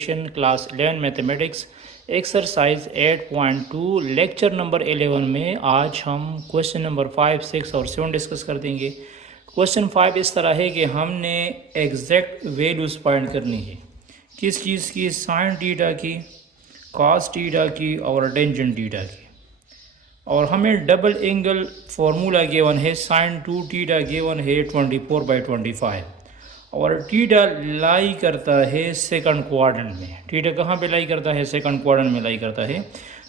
Class 11 mathematics exercise 8.2 lecture number 11 में आज हम क्वेश्चन नंबर 5, 6 और 7 डिस्कस कर देंगे। क्वेश्चन 5 इस तरह है कि हमने एग्जैक्ट वैल्यूज़ फाइंड करनी है। किस चीज़ की? साइन थीटा की, कॉस थीटा की और टेंजेंट थीटा की। और हमें डबल एंगल फार्मूला गिवन है, साइन 2 थीटा गिवन है 24/25 और थीटा लाई करता है सेकंड क्वाड्रेंट में। थीटा कहाँ पे लाई करता है? सेकंड क्वाड्रेंट में लाई करता है।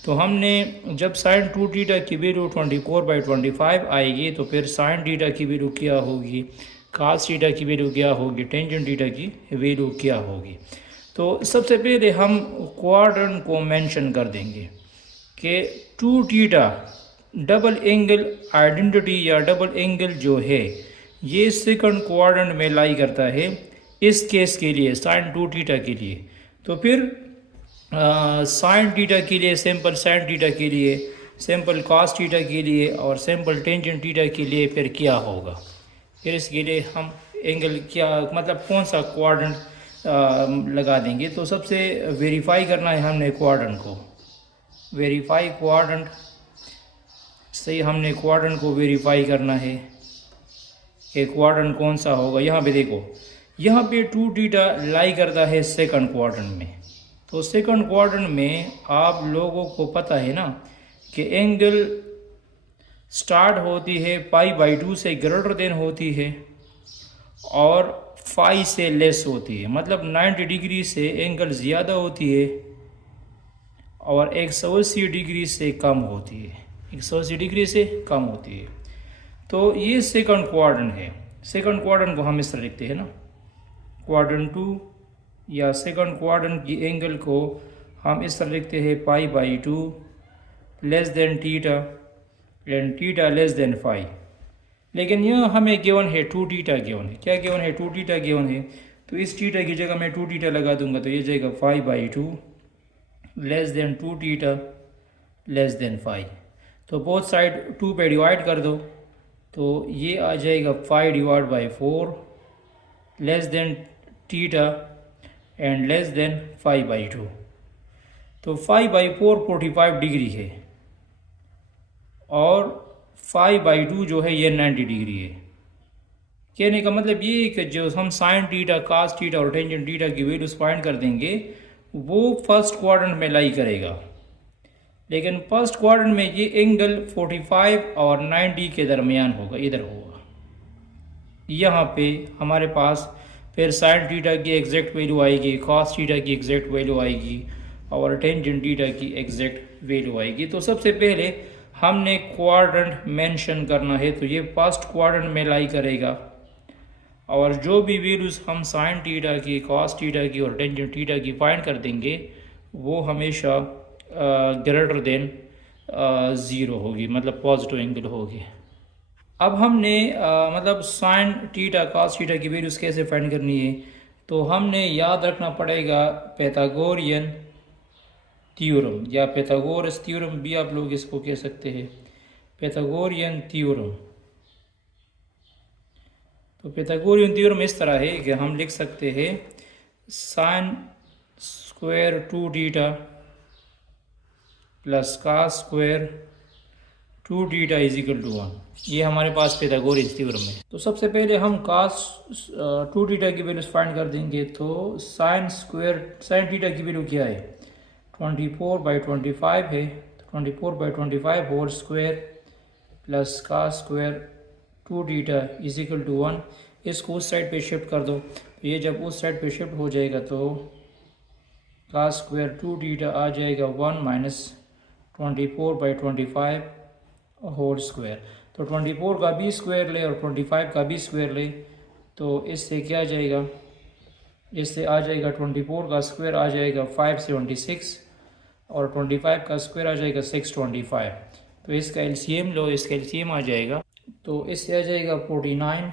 तो हमने जब साइन 2 थीटा की वैल्यू 24/25 आएगी तो फिर साइन थीटा की वैल्यू क्या होगी, कास थीटा की वैल्यू क्या होगी, टेंजेंट थीटा की वैल्यू क्या होगी। तो सबसे पहले हम क्वाड्रेंट को मेंशन कर देंगे कि 2 थीटा डबल एंगल आइडेंटिटी या डबल एंगल जो है ये सेकंड क्वाड्रेंट में लाई करता है इस केस के लिए, साइन 2 थीटा के लिए। तो फिर साइन थीटा के लिए सिंपल साइन थीटा के लिए, सिंपल कॉस थीटा के लिए और सिंपल टेंजेंट थीटा के लिए फिर क्या होगा। फिर इसके लिए हम एंगल क्या मतलब कौन सा क्वाड्रेंट लगा देंगे। तो सबसे वेरीफाई करना है हमने क्वाड्रेंट को, वेरीफाई क्वाड्रेंट से हमने क्वाड्रेंट को वेरीफाई करना है कि क्वाड्रेंट कौन सा होगा। यहाँ पे देखो, यहाँ पे 2 थीटा लाई करता है सेकंड क्वाड्रेंट में। तो सेकंड क्वाड्रेंट में आप लोगों को पता है ना कि एंगल स्टार्ट होती है π/2 से ग्रेटर देन होती है और फाई से लेस होती है, मतलब 90 डिग्री से एंगल ज़्यादा होती है और 180 डिग्री से कम होती है, 180 डिग्री से कम होती है। तो ये सेकंड क्वाड्रेंट है। सेकंड क्वाड्रेंट को हम इस तरह लिखते हैं ना, क्वाड्रेंट 2 या सेकंड क्वाड्रेंट की एंगल को हम इस तरह लिखते हैं π/2 less than theta and theta less than phi. लेकिन यह हमें गिवन है 2 थीटा गिवन है। क्या गिवन है? 2 थीटा गिवन है। तो इस थीटा की जगह मैं 2 थीटा लगा दूंगा तो ये जाएगा 5/2 less than 2 theta less than 5। तो बोथ साइड 2 पे डिवाइड कर दो तो ये आ जाएगा 5/4 less than theta and less than 5/2। तो 5/4 45 डिग्री है और 5/2 जो है ये 90 डिग्री है। कहने का मतलब ये कि जो हम साइन थीटा, कास थीटा और टेंजेंट थीटा की वैल्यूज फाइंड कर देंगे वो फर्स्ट क्वाड्रेंट में लाई करेगा। लेकिन फर्स्ट क्वाड्रेंट में ये एंगल 45 और 90 के दरमियान होगा, इधर होगा। यहाँ पे हमारे पास फिर साइन थीटा की एग्जैक्ट वैल्यू आएगी, कॉस थीटा की एग्जैक्ट वैल्यू आएगी और टेंजेंट थीटा की एग्जैक्ट वैल्यू आएगी। तो सबसे पहले हमने क्वाड्रेंट मेंशन करना है, तो ये फर्स्ट क्वाड्रेंट में लाई करेगा और जो भी वैल्यूज हम साइन थीटा की, कॉस थीटा की और टेंजेंट थीटा की फाइंड कर देंगे वो हमेशा ग्रेटर देन 0 होगी, मतलब पॉजिटिव एंगल होगी। अब हमने मतलब साइन थीटा, कॉस थीटा की वैल्यूज कैसे फाइंड करनी है, तो हमने याद रखना पड़ेगा पैथागोरियन थ्योरम या पैथागोरस थ्योरम भी आप लोग इसको कह सकते हैं, पैथागोरियन थ्योरम। तो पैथागोरियन थ्योरम इस तरह है कि हम लिख सकते हैं sine square 2 theta plus cos square 2 theta is equal to 1। ये हमारे पास पैथागोरियन थ्योरम है। तो सबसे पहले हम कास 2 थीटा की वैल्यूज फाइंड कर देंगे। तो साइन थीटा की वैल्यू क्या है? 24/25 है। तो 24/25 whole square plus cos square 2 theta is equal to 1। इसको उस साइड पे शिफ्ट कर दो, तो ये जब उस साइड पे शिफ्ट हो जाएगा तो कास स्क्वायर 2 थीटा आ जाएगा 1 माइनस 24/25 होल स्क्वायर। तो 24 का भी स्क्वायर ले और 25 का भी स्क्वायर ले तो इससे क्या आ जाएगा, इससे आ जाएगा 24 का स्क्वायर आ जाएगा 576 और 25 का स्क्वायर आ जाएगा 625। तो इसका एलसीएम लो, इसका एलसीएम आ जाएगा तो इससे आ जाएगा 49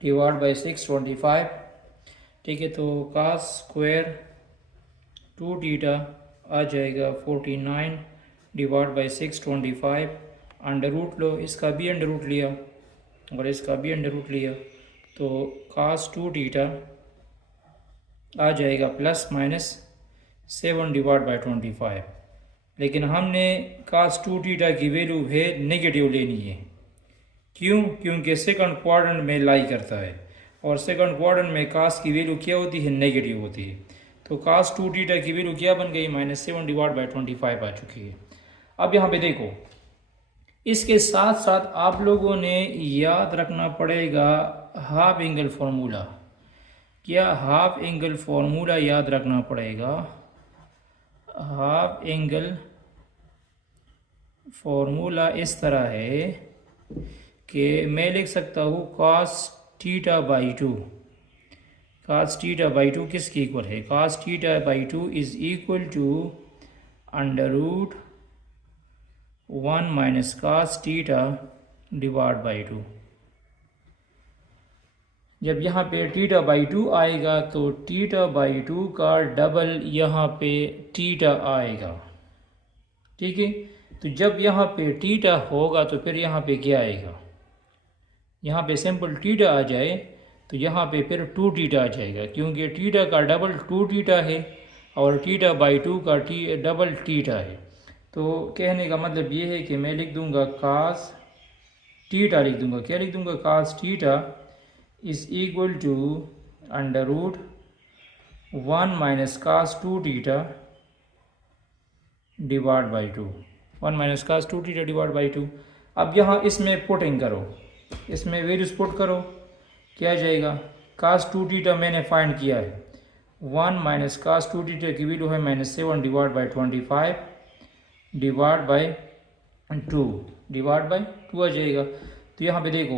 डिवाइड बाई 625। ठीक है, तो कास स्क्वायर 2 थीटा आ जाएगा 49 डिवाइड बाई 625। अंडर रूट लो, इसका भी अंडर रूट लिया और इसका भी अंडर रूट लिया तो कास 2 थीटा आ जाएगा प्लस माइनस 7/25। लेकिन हमने cos 2 थीटा की वैल्यू है नेगेटिव लेनी है। क्यों? क्योंकि सेकंड क्वाड्रेंट में लाई करता है और सेकंड क्वाड्रेंट में cos की वैल्यू क्या होती है? नेगेटिव होती है। तो cos 2 थीटा की वैल्यू क्या बन गई? -7/25 आ चुकी है। अब यहाँ पे देखो, इसके साथ साथ आप लोगों ने याद रखना पड़ेगा हाफ एंगल फार्मूला। क्या? हाफ एंगल फार्मूला याद रखना पड़ेगा। हाफ एंगल फार्मूला इस तरह है कि मैं लिख सकता हूँ cos θ/2। cos θ/2 किसके इक्वल है? cos θ/2 is equal to √1 - cos θ/2। जब यहाँ पे θ/2 आएगा तो θ/2 का डबल यहाँ पे θ आएगा। ठीक है, तो जब यहाँ पे θ होगा तो फिर यहाँ पे क्या आएगा? यहाँ पे सिंपल θ आ जाए तो यहाँ पे फिर 2θ आ जाएगा, क्योंकि θ का डबल 2θ है और θ/2 का डबल θ है। तो कहने का मतलब ये है कि मैं लिख दूंगा cos θ, लिख दूंगा। क्या लिख दूंगा? cos θ is equal to √1 - cos 2θ/2। 1 - cos 2θ/2। अब यहाँ इसमें पुटिंग करो, इसमें वैल्यूज पुट करो, क्या आ जाएगा? cos 2θ मैंने फाइंड किया है। 1 - cos 2θ की वैल्यू है -7/25 /2 आ जाएगा। तो यहाँ पे देखो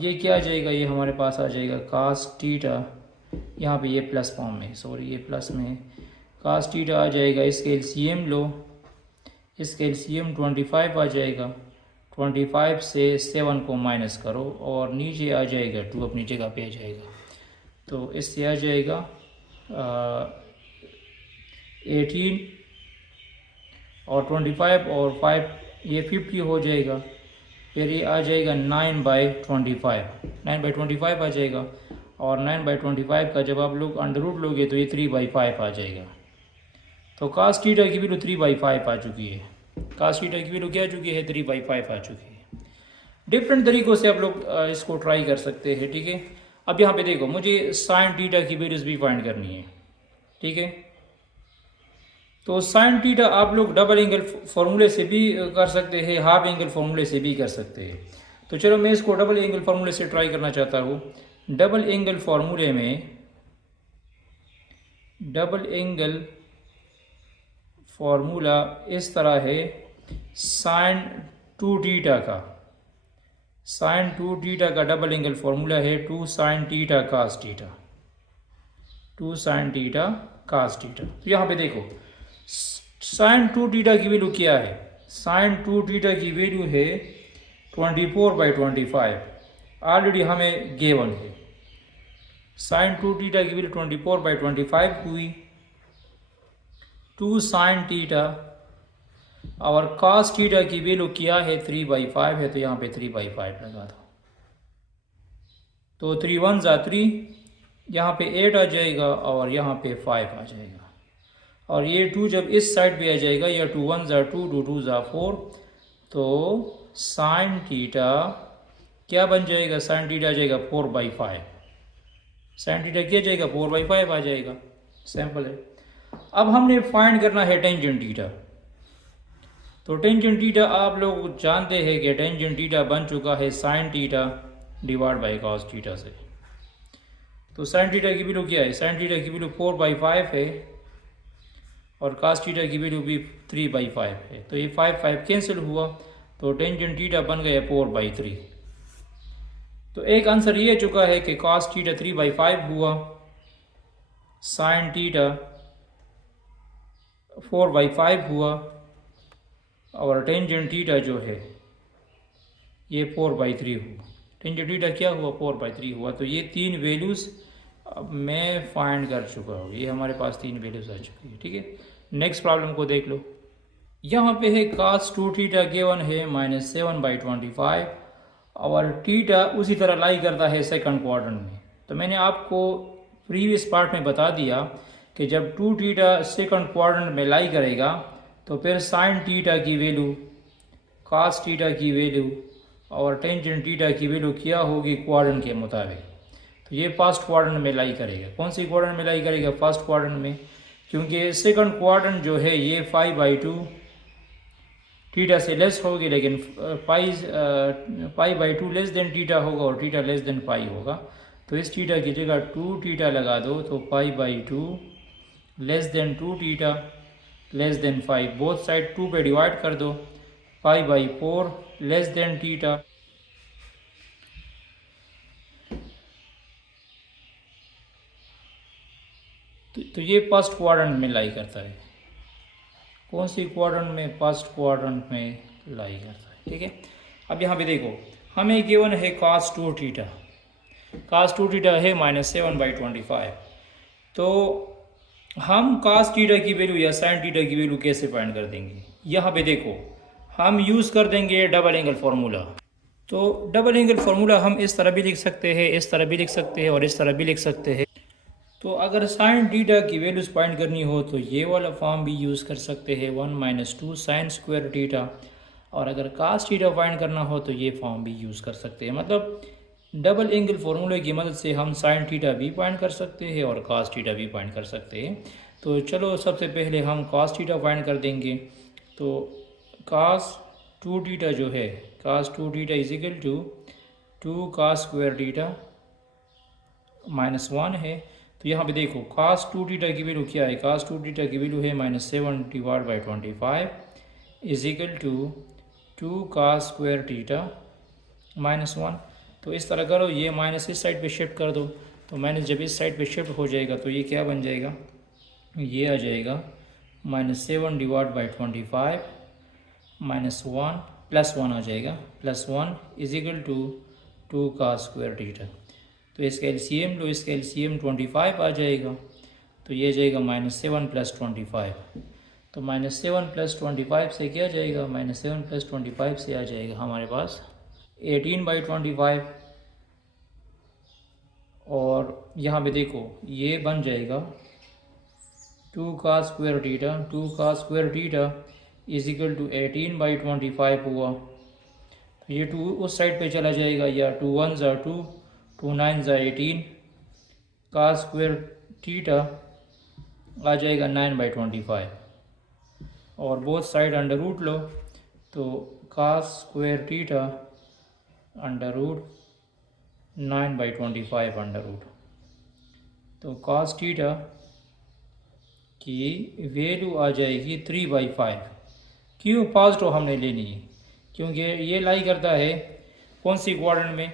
ये क्या आ जाएगा? ये हमारे पास आ जाएगा cos θ, यहाँ पे ये प्लस फॉर्म में, सॉरी ये प्लस में है। cos θ आ जाएगा, इसके एलसीएम लो, इसके एलसीएम 25 आ जाएगा। 25 से 7 को माइनस करो और नीचे आ जाएगा 2 अपनी जगह पे आ जाएगा। तो इससे आ जाएगा 18 और 25 और 5 ये 50 हो जाएगा। फिर ये आ जाएगा 9/25, 9/25 आ जाएगा। और 9/25 का जब आप लोग अंडर रूट लोगे तो ये 3/5 आ जाएगा। तो cos θ की वैल्यू 3/5 आ चुकी है। cos θ की वैल्यू क्या आ चुकी है? 3/5 आ चुकी है। डिफरेंट तरीक़ों से आप लोग इसको ट्राई कर सकते हैं। ठीक है, अब यहाँ पे देखो, मुझे sin θ की वैल्यूज भी फाइंड करनी है। ठीक है, तो sin θ आप लोग डबल एंगल फार्मूले से भी कर सकते हैं, हाफ एंगल फार्मूले से भी कर सकते हैं। तो चलो मैं इसको डबल एंगल फार्मूले से ट्राई करना चाहता हूँ। डबल एंगल फार्मूले में, डबल एंगल फार्मूला इस तरह है, sin 2θ का, sin 2θ का डबल एंगल फार्मूला है 2 sin θ cos θ, 2 sin θ cos θ। तो यहाँ पे देखो sin 2θ की वैल्यू क्या है? sin 2θ की वैल्यू है 24/25, ऑलरेडी हमें गिवन है। sin 2θ की वैल्यू 24/25 हुई। 2 sin θ और cos θ की वैल्यू क्या है? 3/5 है, तो यहाँ पे 3/5 लगा दो। तो 3 1 ज़ा 3, यहाँ पे 8 आ जाएगा और यहाँ पे 5 आ जाएगा। और ये 2 जब इस साइड पे आ जाएगा, या 2 1 ज़ा 2, 2 2 ज़ा 4, तो sin θ क्या बन जाएगा? sin θ आ जाएगा 4/5। sin θ क्या जाएगा? 4/5 आ जाएगा। सिंपल है। अब हमने फाइंड करना है टेंजेंट θ। तो टेंजेंट θ आप लोग जानते हैं कि टेंजेंट θ बन चुका है sin θ cos θ से। तो sin θ की वैल्यू क्या है? sin θ की वैल्यू 4/5 है और cos θ की वैल्यू भी 3/5 है। तो ये 5 5 कैंसिल हुआ, तो टेंजेंट θ बन गया 4/3। तो एक आंसर ये चुका है कि cos θ 3/5 हुआ, sin θ 4/5 हुआ और टेंजेंट θ जो है ये 4/3 हुआ। टेंजेंट θ क्या हुआ? 4/3 हुआ। तो ये 3 वैल्यूज़ अब मैं फाइंड कर चुका हूँ। ये हमारे पास 3 वैल्यूज़ आ चुकी है। ठीक है, नेक्स्ट प्रॉब्लम को देख लो। यहाँ पे है cos 2θ गिवन है -7/25 और θ उसी तरह लाई करता है सेकंड क्वाड्रेंट में। तो मैंने आपको प्रीवियस पार्ट में बता दिया कि जब 2 थीटा सेकंड क्वाड्रेंट में लाई करेगा तो फिर साइन थीटा की वैल्यू, कॉस थीटा की वैल्यू और टेंजेंट थीटा की वैल्यू क्या होगी क्वाड्रेंट के मुताबिक। तो ये फर्स्ट क्वाड्रेंट में लाई करेगा। कौन सी क्वाड्रेंट में लाई करेगा? फर्स्ट क्वाड्रेंट में, क्योंकि सेकंड क्वाड्रेंट जो है ये 5/2 थीटा से लेस होगी, लेकिन पाई/2 लेस देन थीटा होगा और थीटा लेस देन पाई होगा। तो इस थीटा की जगह 2 थीटा लगा दो, तो पाई/2 less than 2 theta less than 5, both side 2 पे डिवाइड कर दो, पाई/4 लेस देन थीटा। तो ये फर्स्ट क्वाड्रेंट में लाई करता है। कौन सी क्वाड्रेंट में? फर्स्ट क्वाड्रेंट में लाई करता है। ठीक है, अब यहाँ पे देखो हमें गिवन है cos 2 थीटा, cos 2 थीटा है -7/25। तो हम cos थीटा की वैल्यू या sin थीटा की वैल्यू कैसे फाइंड कर देंगे? यहाँ पे देखो हम यूज़ कर देंगे डबल एंगल फार्मूला। तो डबल एंगल फार्मूला हम इस तरह भी लिख सकते हैं, इस तरह भी लिख सकते हैं और इस तरह भी लिख सकते हैं। तो अगर साइन थीटा की वैल्यूज फाइंड करनी हो तो ये वाला फॉर्म भी यूज़ कर सकते हैं, 1 - 2 साइन स्क्वायर थीटा। और अगर कास थीटा फाइंड करना हो तो ये फॉर्म भी यूज़ कर सकते हैं। मतलब डबल एंगल फार्मूले की मदद से हम साइन थीटा भी फाइंड कर सकते हैं और कास थीटा भी फाइंड कर सकते हैं। तो चलो सबसे पहले हम कास थीटा फाइंड कर देंगे। तो कास 2 थीटा जो है, cos 2 theta is equal to 2 cos square theta -1 है। तो यहाँ पे देखो cos 2 थीटा की वैल्यू क्या है? cos 2 थीटा की वैल्यू है -7/25 is equal to 2 cos square theta -1। तो इस तरह करो, ये माइनस इस साइड पे शिफ्ट कर दो। तो माइनस जब इस साइड पे शिफ्ट हो जाएगा तो ये क्या बन जाएगा? ये आ जाएगा -7/25 -1 +1 आ जाएगा, +1 is equal to 2 cos square theta. तो इसका एलसीएम लो, इसका एलसीएम 25 आ जाएगा। तो ये जाएगा -7 + 25। तो -7 + 25 से क्या जाएगा? -7 + 25 से आ जाएगा हमारे पास 18/25। और यहाँ पे देखो ये बन जाएगा 2 cos square theta, 2 cos square theta is equal to 18/25 हुआ। तो ये 2 उस साइड पे चला जाएगा, या 2 1 ज़ा 2, 2 9 ज़ा 18, cos स्क्वायर थीटा आ जाएगा 9/25। और बोथ साइड अंडर रूट लो, तो cos square theta under root 9/25 under root. तो cos थीटा की वैल्यू आ जाएगी 3/5। क्यों पॉजिटिव हमने लेनी है? क्योंकि ये लाई करता है कौन सी क्वाड्रेंट में?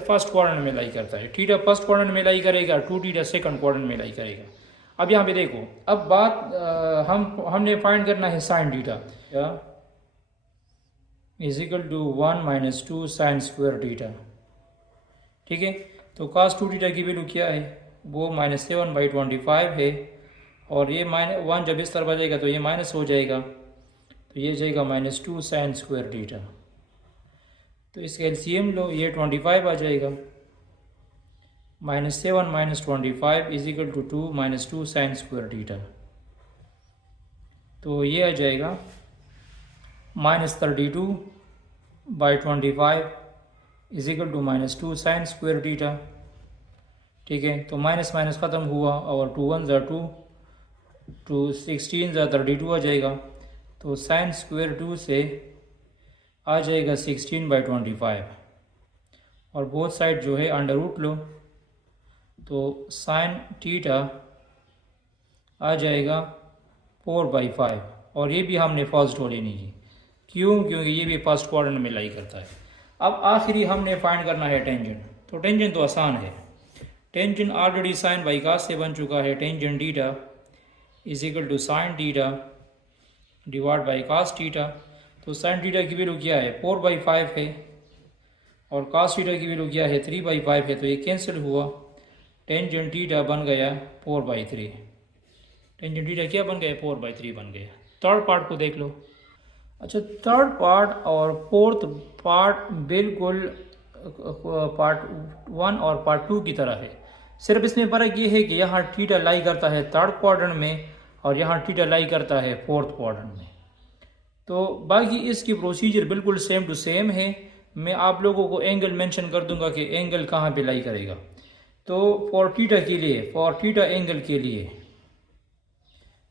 फर्स्ट क्वाड्रेंट में लाई करता है। थीटा फर्स्ट क्वाड्रेंट में लाई करेगा, 2 थीटा सेकंड क्वाड्रेंट में लाई करेगा। अब यहाँ पे देखो, अब बात हमने फाइंड करना है sine theta is equal to 1 - 2 sine square theta. ठीक है, तो cos 2 थीटा की वैल्यू क्या है? वो -7/25 है। और ये -1 जब इस तरफ आ जाएगा तो ये माइनस हो जाएगा, तो ये जाएगा -2 साइन स्क्वायर थीटा। तो इसका एलसीएम लो, ये 25 आ जाएगा। -7 - 25 is equal to 2 - 2 sine square theta. तो ये आ जाएगा -32/25 is equal to -2 sine square theta. ठीक है, तो माइनस माइनस ख़त्म हुआ और 2 1 ज़ा 2, 2 16 ज़ा 32 आ जाएगा। तो साइन स्क्वायर 2 से आ जाएगा 16/25। और बोथ साइड जो है अंडर रूट लो, तो साइन थीटा आ जाएगा 4/5। और ये भी हमने फर्स्ट लेनी है। क्यों? क्योंकि ये भी फर्स्ट क्वाड्रेंट में लाई करता है। अब आखिरी हमने फाइंड करना है टेंजेंट। तो टेंजेंट तो आसान है, tangent already sine by cos से बन चुका है। Tangent theta is equal to sine theta divide by cos theta. तो साइन थीटा की वैल्यू क्या है? 4/5 है। और कास थीटा की वैल्यू क्या है? 3/5 है। तो ये कैंसिल हुआ, टेंजेंट थीटा बन गया 4/3। टेंजेंट थीटा क्या बन गया? 4/3 बन गया। थर्ड पार्ट को देख लो। अच्छा, थर्ड पार्ट और फोर्थ पार्ट बिल्कुल पार्ट 1 और पार्ट 2 की तरह है। सिर्फ इसमें फ़र्क ये है कि यहाँ थीटा लाई करता है थर्ड क्वाड्रेंट में और यहाँ थीटा लाई करता है फोर्थ क्वाड्रेंट में। तो बाकी इसकी प्रोसीजर बिल्कुल सेम टू सेम है। मैं आप लोगों को एंगल मेंशन कर दूंगा कि एंगल कहाँ पे लाई करेगा। तो फॉर थीटा के लिए, फॉर थीटा एंगल के लिए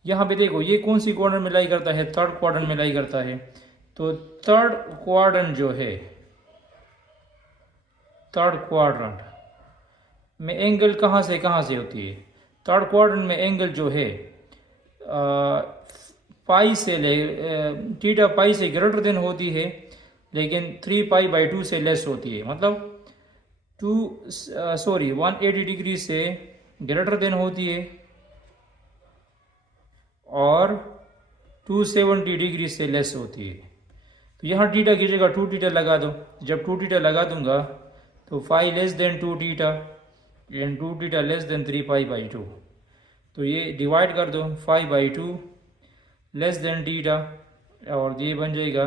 यहाँ पे देखो ये कौन सी क्वाड्रेंट में लाई करता है, थर्ड क्वाड्रेंट में लाई करता है। तो थर्ड क्वाड्रेंट जो है, थर्ड क्वाड्रेंट में एंगल कहाँ से होती है। थर्ड क्वाड्रेंट में एंगल जो है पाई से ले थीटा पाई से ग्रेटर देन होती है, लेकिन 3π/2 से लेस होती है। मतलब 180 डिग्री से ग्रेटर देन होती है और 270 डिग्री से लेस होती है। तो यहाँ थीटा की जगह 2 थीटा लगा दो। जब 2 थीटा लगा दूंगा तो 5 less than 2 theta and 2 theta less than 3π/2। तो ये डिवाइड कर दो, 5/2 लेस देन थीटा और ये बन जाएगा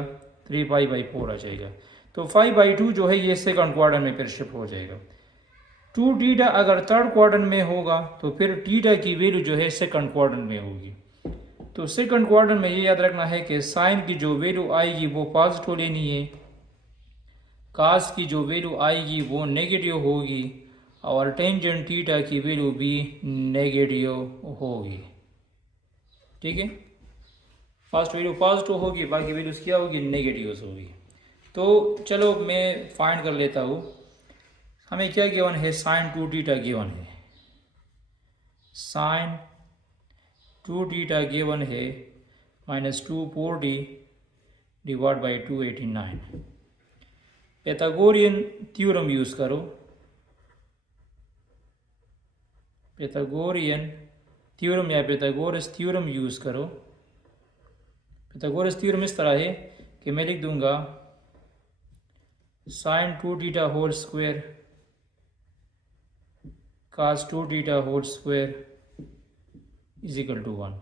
3π/4 आ जाएगा। तो 5/2 जो है ये सेकंड क्वाड्रेंट में फिर शिफ्ट हो जाएगा। 2 थीटा अगर थर्ड क्वाड्रेंट में होगा तो फिर थीटा की वैल्यू जो है सेकंड क्वाड्रेंट में होगी। तो सेकंड क्वाड्रेंट में ये याद रखना है कि साइन की जो वैल्यू आएगी वो पॉजिटिव लेनी है, कास की जो वैल्यू आएगी वो नेगेटिव होगी और टेंजेंट थीटा की वैल्यू भी नेगेटिव होगी। ठीक है, फर्स्ट वैल्यू पॉजिटिव होगी, बाकी वैल्यूज क्या होगी, नेगेटिव होगी। तो चलो मैं फाइंड कर लेता हूँ। हमें क्या गिवन है, साइन 2 थीटा गिवन है, साइन 2 थीटा गिवन है -240 divide by 289। Pythagorean theorem use करो, पैथागोरियन थ्योरम या पैथागोरस थ्योरम यूज करो। पैथागोरस थ्योरम इस तरह है कि मैं लिख दूंगा sine 2 theta whole square cos 2 theta whole square is equal to 1।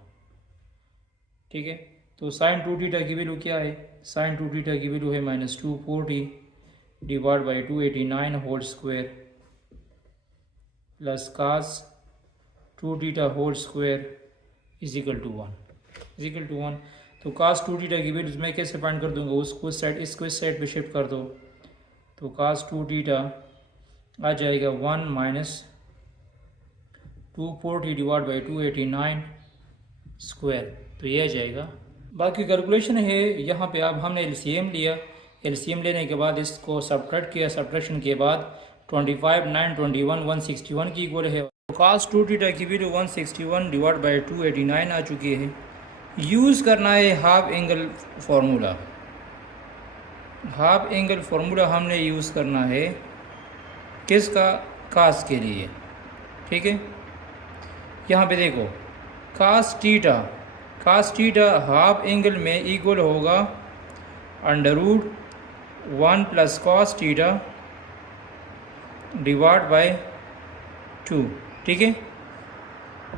ठीक है, तो साइन 2 थीटा की वैल्यू क्या है, साइन 2 थीटा की वैल्यू है -240 divide by 289 whole square plus cos 2 theta whole square is equal to 1। तो कास 2 थीटा की वैल्यूज मैं कैसे फाइंड कर दूंगा, उसको साइड इसको इस साइड पे शिफ्ट कर दो। तो कास 2 थीटा आ जाएगा 1 - 240 डिवाइड बाई 289 स्क्वायर, तो ये आ जाएगा। बाकी कैलकुलेशन है यहाँ पे अब हमने एलसीएम लिया, एलसीएम लेने के बाद इसको सब्ट्रैक्ट किया, सब्ट्रैक्शन के बाद 25 9 21 161 की इक्वल है। तो कास 2 थीटा की वैल्यू 161 डिवाइड बाई 289 आ चुकी है। यूज़ करना है half angle formula, half angle formula हमने यूज़ करना है किसका, कास के लिए। ठीक है, यहाँ पे देखो कास थीटा हाफ एंगल में इक्वल होगा √1 plus cos theta divide by 2। ठीक है,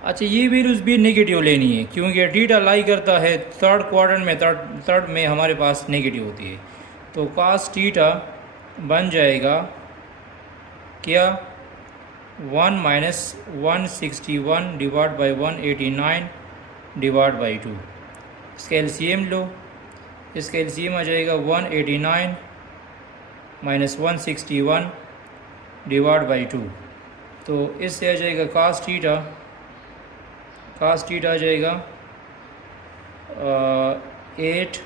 अच्छा ये वैल्यूज़ भी नेगेटिव लेनी है क्योंकि थीटा लाई करता है थर्ड क्वाड्रेंट में, थर्ड में हमारे पास नेगेटिव होती है। तो कॉस थीटा बन जाएगा क्या, 1 - 161 डिवाइड बाई 189 डिवाइड बाई 2। इसका एलसीएम लो, इसका एलसीएम आ जाएगा 189 - 161 डिवाइड बाई 2। तो इससे आ जाएगा कास थीटा आ जाएगा 8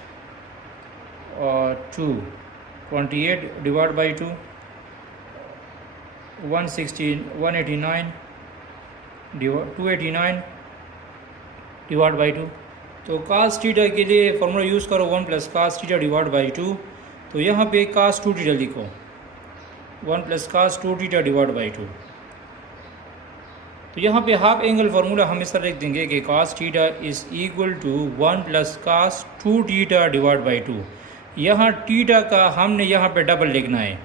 और 2 28 डिवाइड बाई 2 189 289 डिवाइड बाई 2। तो कास थीटा के लिए फॉर्मूला यूज़ करो 1 plus cos theta divide by 2। तो यहाँ पे कास 2 थीटा लिखो, 1 plus cos 2 theta divide by 2। तो यहाँ पे हाफ एंगल फार्मूला हम इस तरह लिख देंगे कि cos theta is equal to 1 plus cos 2 theta divide by 2। यहाँ थीटा का हमने यहाँ पे डबल लिखना है।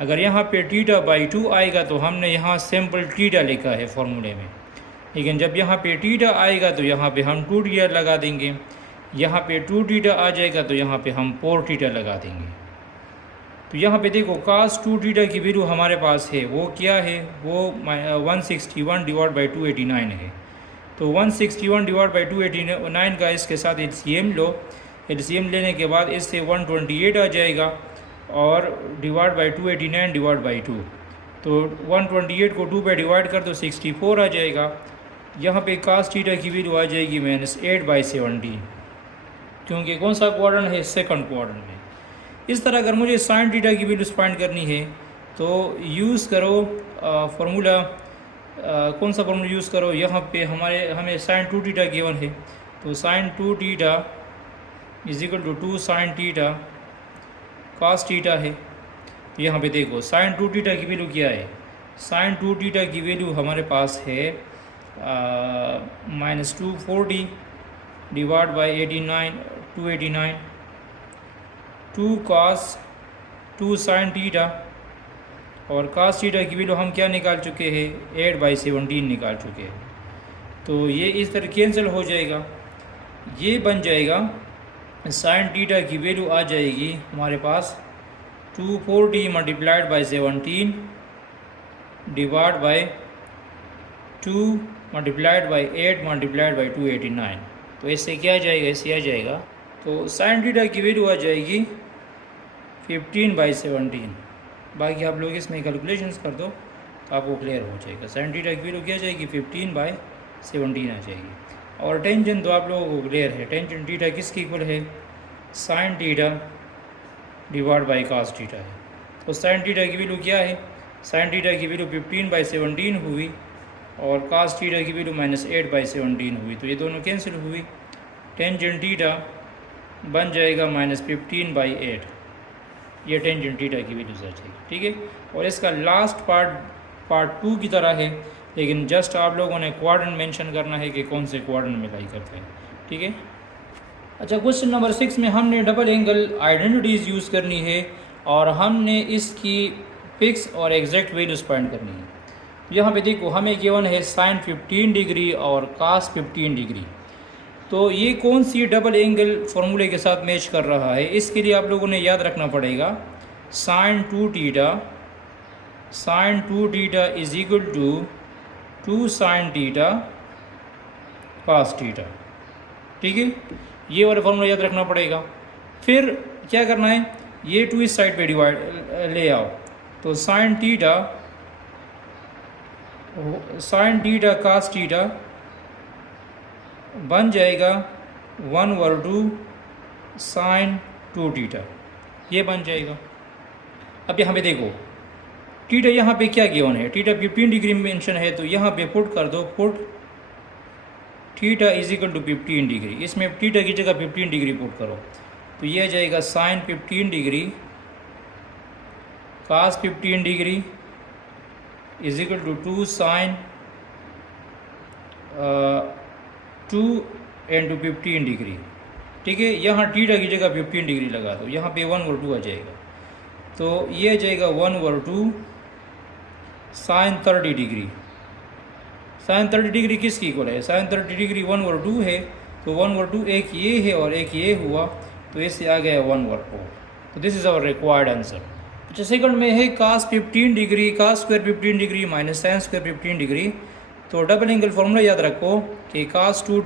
अगर यहाँ पे थीटा बाई 2 आएगा तो हमने यहाँ सिंपल थीटा लिखा है फॉर्मूले में, लेकिन जब यहाँ पे थीटा आएगा तो यहाँ पे हम 2 थीटा लगा देंगे। यहाँ पे 2 थीटा आ जाएगा तो यहाँ पे हम 4 थीटा लगा देंगे। तो यहाँ पे देखो cos 2 थीटा की वैल्यू हमारे पास है, वो क्या है, वो 161 डिवाइड बाई 289 है। तो 161 डिवाइड बाई 289 का इसके साथ एलसीएम लो, एलसीएम लेने के बाद इससे 128 आ जाएगा और डिवाइड बाई 289 डिवाइड बाई 2, तो 128 को 2 पे डिवाइड कर दो 64 आ जाएगा। यहाँ पे cos थीटा की वैल्यू आ जाएगी -8/17, क्योंकि कौन सा क्वाड्रेंट है, सेकंड क्वाड्रेंट में। इस तरह अगर मुझे sin थीटा की वैल्यू फाइंड करनी है तो यूज़ करो फार्मूला, कौन सा फार्मूला यूज़ करो, यहाँ पे हमें sin 2 थीटा गिवन है, तो sin 2 theta is equal to 2 sin theta cos theta है। तो यहाँ पे देखो sin 2 थीटा की वैल्यू क्या है, sin 2 थीटा की वैल्यू हमारे पास है -240 divide by 289, 2 cos 2 sin theta, और cos थीटा की वैल्यू हम क्या निकाल चुके हैं, 8/17 निकाल चुके हैं। तो ये इस तरह कैंसिल हो जाएगा, ये बन जाएगा sin थीटा की वैल्यू आ जाएगी हमारे पास 240 multiplied by 17 divide by 2 multiplied by 8 multiplied by 289। तो इससे क्या आ जाएगा, इससे आ जाएगा, तो sin थीटा की वैल्यू आ जाएगी 15/17। बाकी आप लोग इसमें कैलकुलेशंस कर दो तो आपको क्लियर हो जाएगा। sin थीटा की वैल्यू क्या आ जाएगी, 15/17 आ जाएगी। और टेंजेंट तो आप लोगों को क्लियर है, टेंजेंट थीटा किसकी इक्वल है, sin theta divide by cos theta है। तो sin थीटा की वैल्यू क्या है, sin थीटा की वैल्यू 15/17 हुई और cos थीटा की वैल्यू -8/17 हुई, तो ये दोनों कैंसिल हुई। टेंजेंट थीटा बन जाएगा -15/8, ये टेंजेंट थीटा की वैल्यू आ जाएगी, ठीक है। और इसका लास्ट पार्ट 2 की तरह है, लेकिन जस्ट आप लोगों ने क्वाड्रेंट मेंशन करना है कि कौन से क्वाड्रेंट में लाई करते हैं, ठीक है। अच्छा, क्वेश्चन नंबर 6 में हमने डबल एंगल आइडेंटिटीज़ यूज़ करनी है और हमने इसकी फिक्स और एग्जैक्ट वैल्यूज़ फाइंड करनी है। यहाँ पे देखो हमें गिवन है sin 15 डिग्री और cos 15 डिग्री, तो ये कौन सी डबल एंगल फार्मूले के साथ मैच कर रहा है, इसके लिए आप लोगों ने याद रखना पड़ेगा sin 2 theta is equal to 2 sin theta cos theta, ठीक है। ये वाला फार्मूला याद रखना पड़ेगा। फिर क्या करना है, ये 2 इस साइड पे डिवाइड ले आओ, तो sin थीटा cos थीटा बन जाएगा 1/2 sin 2 थीटा, ये बन जाएगा। अब यहाँ पे देखो थीटा यहाँ पे क्या गिवन है, थीटा 15 डिग्री मेंशन है, तो यहाँ पे पुट कर दो, put theta is equal to 15 degree, इसमें थीटा की जगह 15 डिग्री पुट करो, तो ये आ जाएगा sin 15 degree cos 15 degree is equal to 2 sin 2 into 15 degree, ठीक है। यहाँ थीटा की जगह 15 डिग्री लगा दो, यहाँ पे 1/2 आ जाएगा, तो ये आ जाएगा 1/2 sin 30 डिग्री। sin 30 डिग्री किसकी इक्वल है, sin 30 डिग्री 1/2 है, तो 1/2 एक ये है और एक ये हुआ, तो इससे आ गया 1/4। तो this is our required answer. अच्छा, सेकंड में है cos 15 degree cos square 15 degree minus sin square 15 degree. तो डबल एंगल फॉर्मूला याद रखो कि cos 2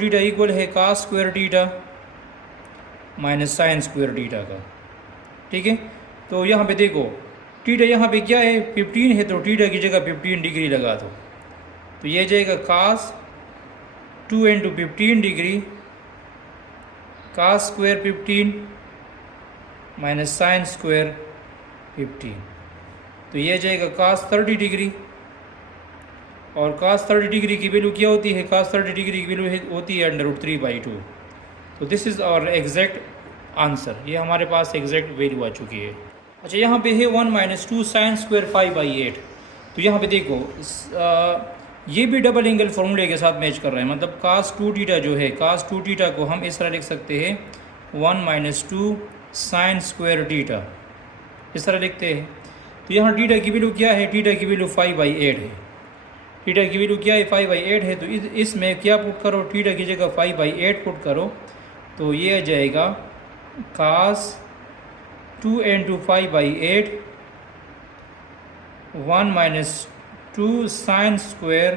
थीटा इक्वल है cos square theta minus sin square theta का, ठीक है। तो यहाँ पे देखो थीटा यहाँ पे क्या है, 15 है, तो थीटा की जगह 15 डिग्री लगा दो, तो ये जाएगा cos 2 into 15 degree cos square 15 minus sin square 15, तो ये जाएगा cos 30 डिग्री, और cos 30 डिग्री की वैल्यू क्या होती है, cos 30 डिग्री की वैल्यू होती है √3/2। तो this is our exact answer, ये हमारे पास एग्जैक्ट वैल्यू आ चुकी है। अच्छा, यहाँ पे है 1 - 2 sin स्क्वायर 5/8। तो यहाँ पे देखो ये भी डबल एंगल फॉर्मूले के साथ मैच कर रहे हैं, मतलब cos 2 थीटा जो है, cos 2 थीटा को हम इस तरह लिख सकते हैं 1 - 2 sin स्क्वायर थीटा, इस तरह लिखते हैं। तो यहाँ थीटा की वैल्यू क्या है, थीटा की वैल्यू 5/8 है, थीटा की वैल्यू क्या है 5/8 है, तो इसमें क्या पुट करो, थीटा की जगह 5/8 पुट करो, तो ये आ जाएगा cos 2 into 5/8 1 minus 2 sine square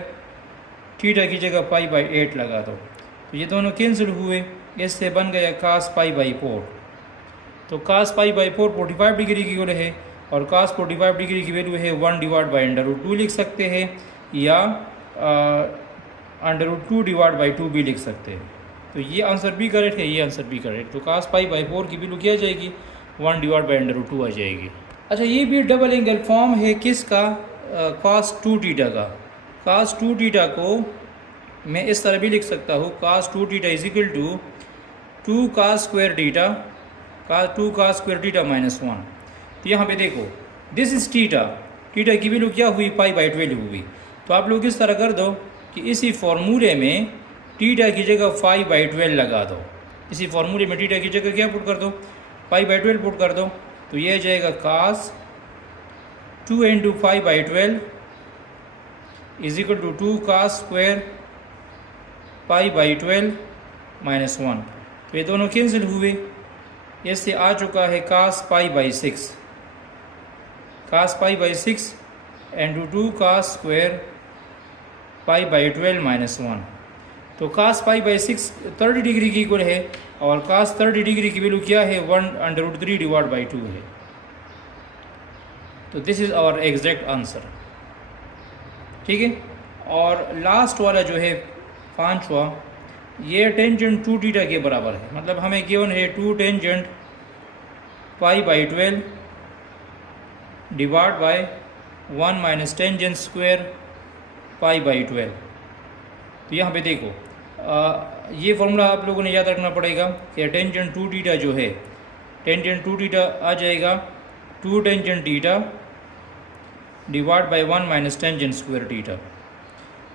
theta की जगह 5/8 लगा दो, तो ये दोनों कैंसिल हुए, इससे बन गया cos π/4। तो cos π/4 45 डिग्री की वैल्यू है और cos 45 डिग्री की वैल्यू है 1/√2 लिख सकते हैं या √2/2 भी लिख सकते हैं। तो ये आंसर भी करेक्ट है, ये आंसर भी करेक्ट। तो cos π/4 की वैल्यू क्या आ जाएगी, 1/√2 आ जाएगी। अच्छा, ये भी डबल एंगल फॉर्म है किसका, cos 2θ का। cos 2θ को मैं इस तरह भी लिख सकता हूँ, cos 2θ is equal to 2 cos square theta, 2 cos square theta -1। तो यहाँ पे देखो, दिस इज थीटा, थीटा की वैल्यू क्या हुई, π/12 हुई। तो आप लोग इस तरह कर दो कि इसी फॉर्मूले में थीटा की जगह 5/12 लगा दो। इसी फॉर्मूले में थीटा की जगह क्या पुट कर दो, 5/12 पुट कर दो। तो ये जाएगा cos 2 into 5/12 is equal to 2 cos square π/12 -1। तो ये दोनों कैंसिल हुए, इससे आ चुका है cos π/6, cos π/6 into 2 cos square π/12 -1। तो cos π/6 30 डिग्री की इक्वल है और cos 30 डिग्री की वैल्यू क्या है, 1√3/2 है। तो this is our exact answer. ठीक है, और लास्ट वाला जो है 5वां, ये टेंजेंट 2θ के बराबर है। मतलब हमें गिवन है 2 tangent π/12 divide by 1 minus tangent square π/12। तो यहाँ पे देखो, ये फॉर्मूला आप लोगों ने याद रखना पड़ेगा कि टेंजेंट 2θ जो है, टेंजेंट 2θ आ जाएगा 2 tangent theta divide by 1 minus tangent square theta.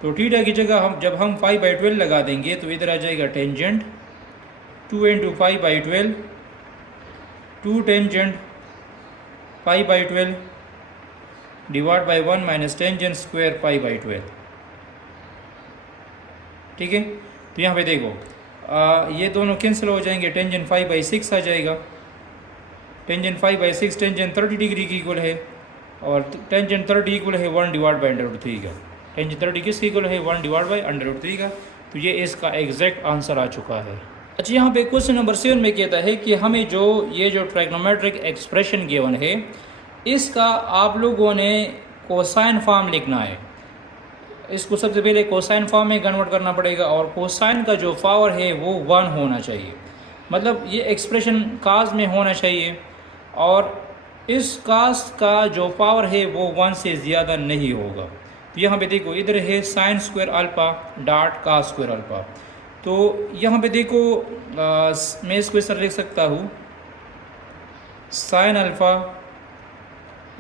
तो थीटा की जगह हम जब हम 5/12 लगा देंगे तो इधर आ जाएगा tangent 2 into 5/12, 2 tangent π/12 divide by 1 minus tangent square π/12। ठीक है, तो यहाँ पे देखो, ये दोनों कैंसिल हो जाएंगे, टेंजेंट 5/6 आ जाएगा। टेंजेंट 5/6 टेंजेंट 30 डिग्री की इक्वल है और टेंजेंट 30 इक्वल है 1/√3 का। टेंजेंट 30 किसकी इक्वल है, 1/√3 का। तो ये इसका एग्जैक्ट आंसर आ चुका है। अच्छा, यहाँ पे क्वेश्चन नंबर 7 में कहता है कि हमें जो ट्राइग्नोमेट्रिक एक्सप्रेशन गिवन है, इसका आप लोगों ने कोसाइन फॉर्म लिखना है। इसको सबसे पहले कोसाइन फॉर्म में कन्वर्ट करना पड़ेगा और कोसाइन का जो पावर है वो 1 होना चाहिए। मतलब ये एक्सप्रेशन काज में होना चाहिए और इस काज का जो पावर है वो 1 से ज़्यादा नहीं होगा। तो यहाँ पे देखो, इधर है साइन स्क्वायर अल्फ़ा डॉट काज स्क्वायर अल्फ़ा। तो यहाँ पे देखो, मैं इसको इस तरह लिख सकता हूँ, sine alpha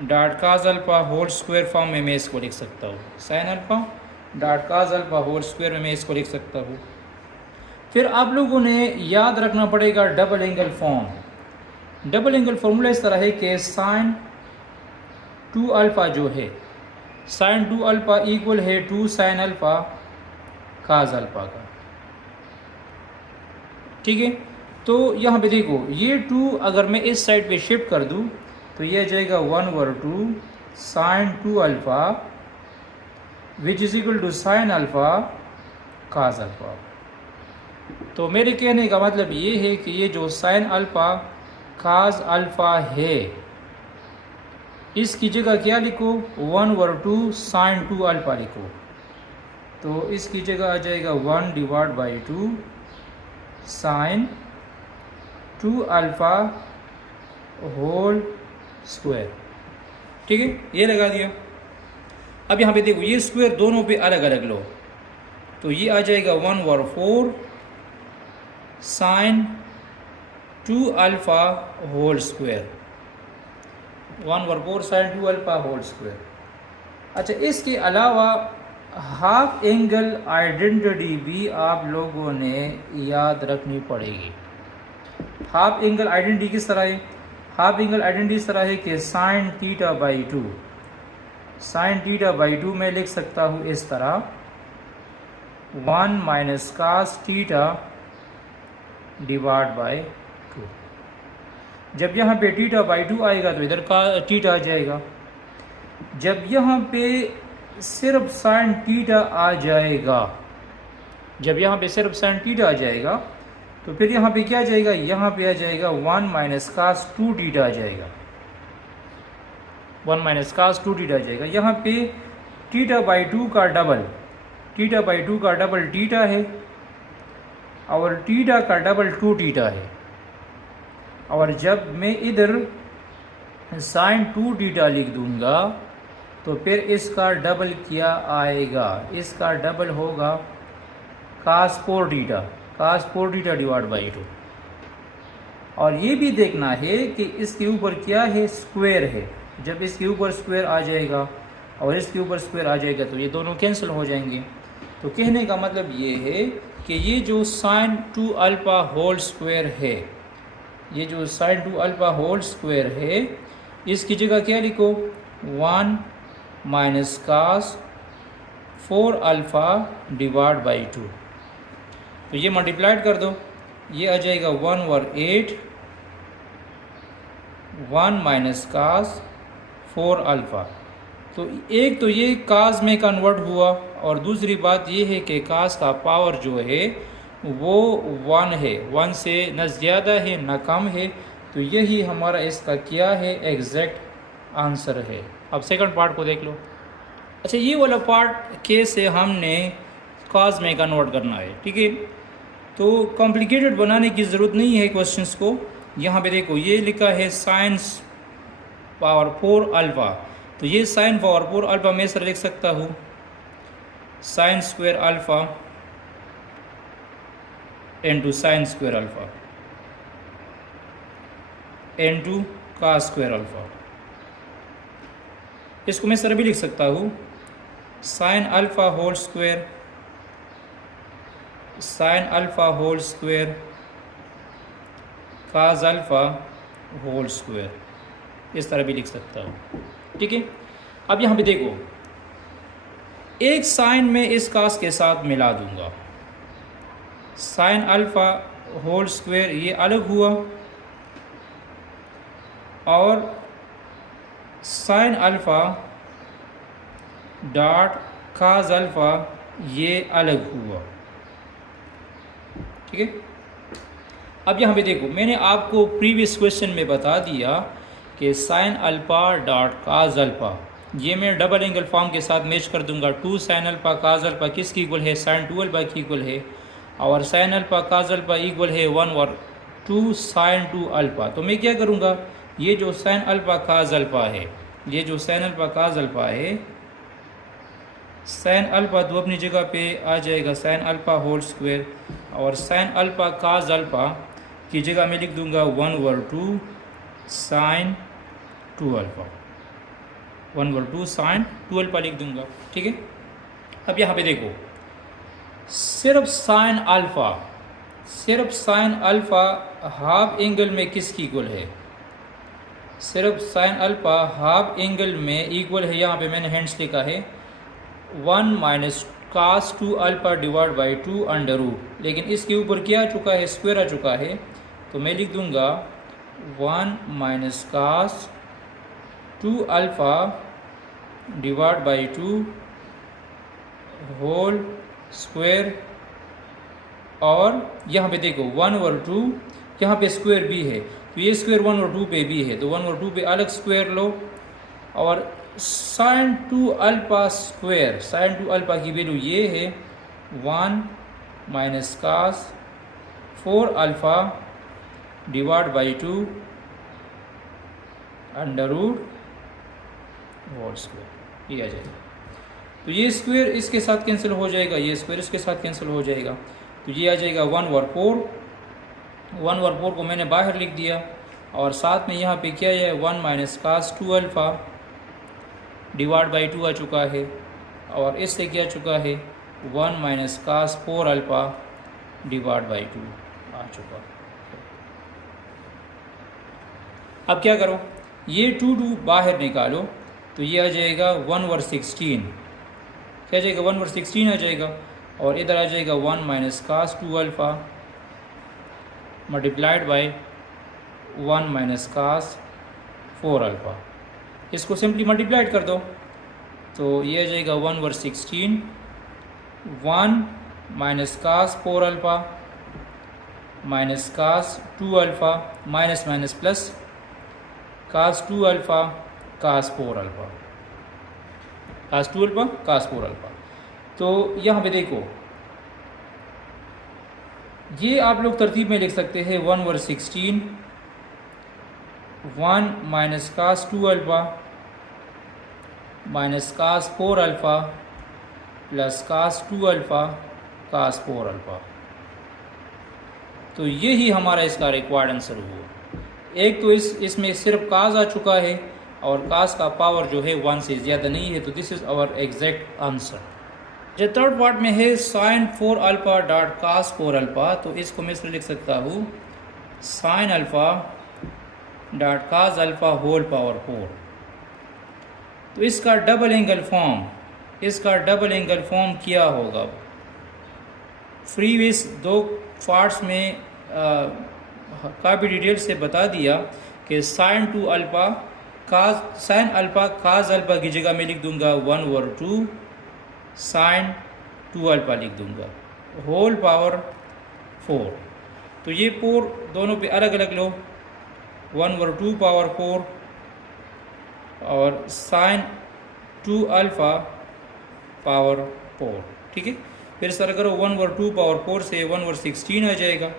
dot cos alpha whole square form में मैं इसको लिख सकता हूँ। Sine alpha dot cos alpha whole square में मैं इसको लिख सकता हूँ। फिर आप लोगों ने याद रखना पड़ेगा double angle form. Double angle formula इस तरह है कि साइन 2 अल्फ़ा जो है, साइन 2 अल्फ़ा इक्वल है 2 साइन अल्फ़ा काज अल्फ़ा का। ठीक है, तो यहाँ पे देखो, ये 2 अगर मैं इस साइड पे शिफ्ट कर दूँ तो ये जाएगा 1/2 sine 2 alpha which is equal to sine alpha cos alpha. तो मेरे कहने का मतलब ये है कि ये जो साइन अल्फ़ा काज अल्फ़ा है, इसकी जगह क्या लिखो, 1/2 साइन 2 अल्फ़ा लिखो। तो इसकी जगह आ जाएगा 1/2 साइन 2 अल्फ़ा होल स्क्वायर। ठीक है, ये लगा दिया। अब यहाँ पे देखो, ये स्क्वायर दोनों पे अलग अलग लो, तो ये आ जाएगा 1/4 sine 2 alpha whole square, 1/4 sine 2 alpha whole square. अच्छा, इसके अलावा हाफ एंगल आइडेंटिटी भी आप लोगों ने याद रखनी पड़ेगी। हाफ एंगल आइडेंटिटी किस तरह है, हाफ एंगल आइडेंटिटी इस तरह है कि साइन θ/2, साइन θ/2 मैं लिख सकता हूँ इस तरह, 1 माइनस कास θ डिवाइड बाय 2। जब यहाँ पे टीटा बाई 2 आएगा तो इधर का टीटा आ जाएगा। जब यहाँ पे सिर्फ साइन टीटा आ जाएगा, जब यहाँ पे सिर्फ साइन टीटा आ जाएगा तो फिर यहाँ पे क्या आ जाएगा, यहाँ पे आ जाएगा 1 माइनस कास 2 टीटा आ जाएगा, 1 माइनस कास 2 टीटा आ जाएगा। यहाँ पे टीटा बाई 2 का डबल, टीटा बाई 2 का डबल टीटा है और टीटा का डबल 2 टीटा है। और जब मैं इधर साइन 2 टीटा लिख दूंगा तो फिर इसका डबल क्या आएगा, इसका डबल होगा cos 4 theta, cos 4 theta divide by 2। और ये भी देखना है कि इसके ऊपर क्या है, स्क्वायर है। जब इसके ऊपर स्क्वायर आ जाएगा और इसके ऊपर स्क्वायर आ जाएगा तो ये दोनों कैंसिल हो जाएंगे। तो कहने का मतलब ये है कि ये जो साइन 2 अल्फा होल स्क्वायर है, ये जो साइन 2 अल्फा होल स्क्वायर है, इसकी जगह क्या लिखो, 1 minus cos 4 alpha divide by 2। तो ये मल्टीप्लाइड कर दो, ये आ जाएगा 1 ओवर 8 1 माइनस कास 4 अल्फा। तो एक तो ये कास में कन्वर्ट हुआ और दूसरी बात ये है कि कास का पावर जो है वो 1 है, 1 से न ज़्यादा है न कम है। तो यही हमारा इसका क्या है, एग्जैक्ट आंसर है। अब सेकंड पार्ट को देख लो। अच्छा, ये वाला पार्ट के से हमने कास में कन्वर्ट करना है, ठीक है। तो कॉम्प्लिकेटेड बनाने की ज़रूरत नहीं है क्वेश्चंस को। यहाँ पे देखो ये लिखा है साइंस पावर 4 अल्फ़ा, तो ये साइन पावर 4 अल्फ़ा मैं सर लिख सकता हूँ sine square alpha into sine square alpha into cos square alpha. इसको मैं सर भी लिख सकता हूँ sine alpha whole square, sine alpha whole square cos alpha whole square, इस तरह भी लिख सकता हूँ, ठीक है। अब यहाँ पे देखो, एक साइन में इस कास के साथ मिला दूंगा, साइन अल्फ़ा होल स्क्वायर ये अलग हुआ और sine alpha dot cos alpha ये अलग हुआ, ठीक है। अब यहाँ पे देखो, मैंने आपको प्रीवियस क्वेश्चन में बता दिया कि sine alpha dot cos alpha ये मैं डबल एंगल फॉर्म के साथ मैच कर दूंगा। 2 साइन अल्फ़ा कास अल्फ़ा किसकी इक्वल है, साइन 2 अल्फ़ा की इक्वल है, और sine alpha cos alpha equal है 1 और 2 साइन 2 अल्फ़ा। तो मैं क्या करूँगा, ये जो साइन अल्फ़ा कास अल्फ़ा है, ये जो साइन अल्फ़ा कास अल्फ़ा है, साइन अल्फ़ा तो अपनी जगह पे आ जाएगा साइन अल्फ़ा होल स्क्वायर, और साइन अल्फ़ा कास अल्फ़ा की जगह मैं लिख दूंगा 1 over 2 sine 2 alpha, 1 over 2 sine 2 alpha लिख दूंगा, ठीक है। अब यहाँ पे देखो, सिर्फ साइन अल्फ़ा, सिर्फ साइन अल्फ़ा हाफ एंगल में किसकी इक्वल है, सिर्फ साइन अल्फ़ा हाफ एंगल में इक्वल है, यहाँ पे मैंने हैंड्स लिखा है 1 minus cos 2 alpha divide by 2 under root, लेकिन इसके ऊपर क्या आ चुका है, स्क्वायर आ चुका है। तो मैं लिख दूंगा 1 minus cos 2 alpha divide by 2 whole square, और यहाँ पे देखो 1 ओवर 2 यहाँ पे स्क्वायर भी है, तो ये स्क्वायर 1 और 2 पे भी है, तो 1 और 2 पे अलग स्क्वायर लो। और sine 2 alpha square, sine 2 alpha की वैल्यू ये है 1 minus cos 4 alpha divide by 2 under root whole square, ये आ जाएगा। तो ये स्क्वायर इसके साथ कैंसिल हो जाएगा, ये स्क्वायर इसके साथ कैंसिल हो जाएगा, तो ये आ जाएगा 1 ओवर 4, 1 ओवर 4 को मैंने बाहर लिख दिया, और साथ में यहाँ पे क्या है 1 minus cos 2 alpha divide by 2 आ चुका है, और इससे क्या आ चुका है 1 minus cos 4 alpha divide by 2 आ चुका। अब क्या करो, ये 2 बाहर निकालो, तो ये आ जाएगा 1 ओवर 16, क्या आ जाएगा 1 ओवर 16 आ जाएगा, और इधर आ जाएगा 1 minus cos 2 alpha multiplied by 1 minus cos 4 alpha. इसको सिंपली मल्टीप्लाइड कर दो तो ये आ जाएगा 1/16 1 minus cos 4 alpha minus cos 2 alpha minus minus plus cos 2 alpha cos 4 alpha cos 2 alpha cos 4 alpha. तो यहाँ पे देखो ये आप लोग तरतीब में लिख सकते हैं 1/16 1 minus cos 2 alpha minus cos 4 alpha plus cos 2 alpha cos 4 alpha. तो ये ही हमारा इसका रिक्वायर्ड आंसर हुआ। एक तो इसमें सिर्फ कास आ चुका है और कास का पावर जो है 1 से ज़्यादा नहीं है, तो this is our exact answer. जो थर्ड पार्ट में है sine 4 alpha dot cos 4 alpha, तो इसको मैं लिख सकता हूँ sine alpha dot cos alpha whole power 4। तो इसका डबल एंगल फॉर्म क्या होगा? प्रीवियस 2 पार्ट्स में काफ़ी डिटेल से बता दिया कि sine 2 alpha sine alpha cos alpha की जगह मैं लिख दूंगा 1/2 साइन 2 अल्फ़ा लिख दूंगा होल पावर 4। तो ये 4 दोनों पे अलग अलग लो 1/2 पावर 4 और साइन 2 अल्फ़ा पावर 4। ठीक है, फिर सर करो 1/2 पावर 4 से 1/16 आ जाएगा।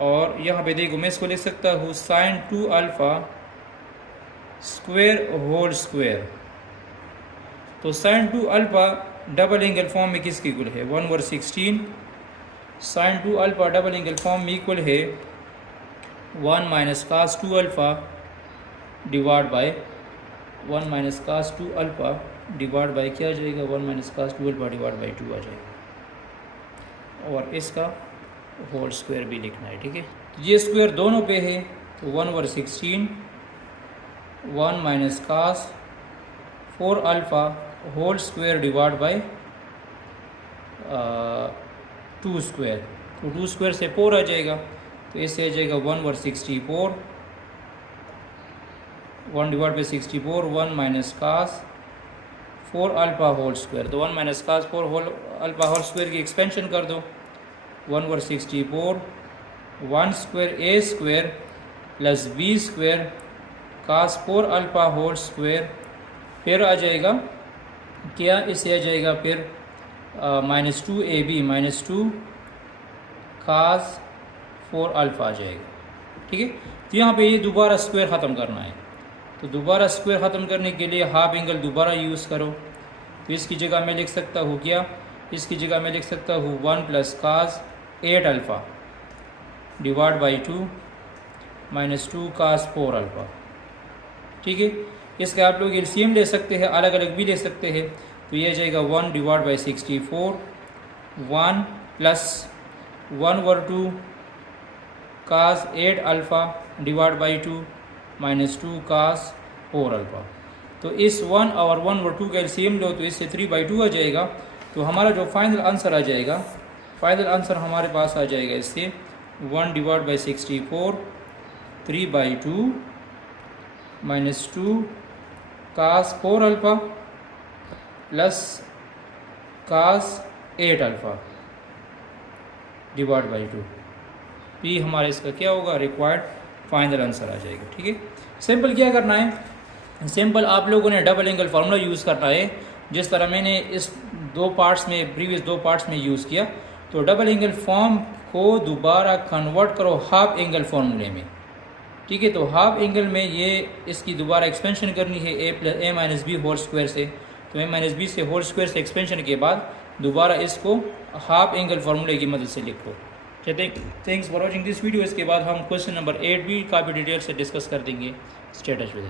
और यहाँ पे देखो मैं इसको लिख सकता हूँ sine 2 alpha square whole square. तो sine 2 alpha double angle form में किसकी इक्वल है 1/16 sine 2 alpha double angle form में इक्वल है 1 minus cos 2 alpha divide by 1 minus cos 2 alpha divide by क्या आ जाएगा 1 minus cos 2 alpha divide by 2 आ जाएगा। और इसका होल स्क्वायर भी लिखना है। ठीक है, तो ये स्क्वायर दोनों पे है तो 1/16 1 minus cos 4 alpha whole square divide by 2 square. तो 2 स्क्वायर से 4 आ जाएगा तो इससे आ जाएगा 1/64 1 divide by 64 1 minus cos 4 alpha whole square. तो 1 minus cos 4 whole alpha whole square की एक्सपेंशन कर दो 1/64 1 square A square plus B square cos 4 alpha whole square. फिर आ जाएगा क्या, इससे आ जाएगा फिर -2 AB -2 कास 4 अल्फ़ा आ जाएगा। ठीक है, तो यहाँ पे ये दोबारा स्क्वायर ख़त्म करना है। तो दोबारा स्क्वायर ख़त्म करने के लिए हाफ एंगल दोबारा यूज़ करो। तो इसकी जगह मैं लिख सकता हूँ क्या, इसकी जगह मैं लिख सकता हूँ 1 plus cos 8 alpha divide by 2 -2 cos 4 alpha. ठीक है, इसका आप लोग एलसीएम ले सकते हैं, अलग अलग भी ले सकते हैं। तो ये जाएगा 1 divide by 64 1 plus 1/2 cos 8 alpha divide by 2 -2 cos 4 alpha. तो इस 1 और 1/2 का एलसीएम लो तो इससे 3/2 आ जाएगा। तो हमारा जो फाइनल आंसर आ जाएगा, फाइनल आंसर हमारे पास आ जाएगा इससे 1 divide by 64 3/2 -2 cos 4 alpha plus cos 8 alpha divide by 2। पी हमारा इसका क्या होगा, रिक्वायर्ड फाइनल आंसर आ जाएगा। ठीक है, सिंपल क्या करना है, सिंपल आप लोगों ने डबल एंगल फार्मूला यूज़ करना है जिस तरह मैंने इस 2 पार्ट्स में प्रीवियस 2 पार्ट्स में यूज़ किया। तो डबल एंगल फॉर्म को दोबारा कन्वर्ट करो हाफ एंगल फार्मूले में। ठीक है, तो हाफ एंगल में ये इसकी दोबारा एक्सपेंशन करनी है a minus B whole square से। तो a माइनस बी से होल स्क्वायर से एक्सपेंशन के बाद दोबारा इसको हाफ एंगल फार्मूले की मदद से लिखो। Thanks for watching this video. इसके बाद हम क्वेश्चन नंबर 8 भी काफ़ी डिटेल से डिस्कस कर देंगे। Status with